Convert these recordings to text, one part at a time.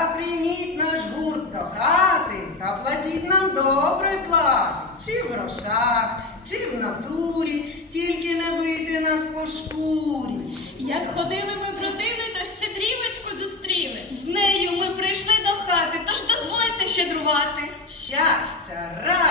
Та наш гурт до хати та платіть нам добрий плат, чи в грошах, чи в натурі, тільки не бийте нас по шкурі. Як ходили ми бродили, то ще дрівочку зустріли. З нею ми прийшли до хати, тож дозвольте щедрувати. Щастя, радість!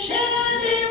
щедрим.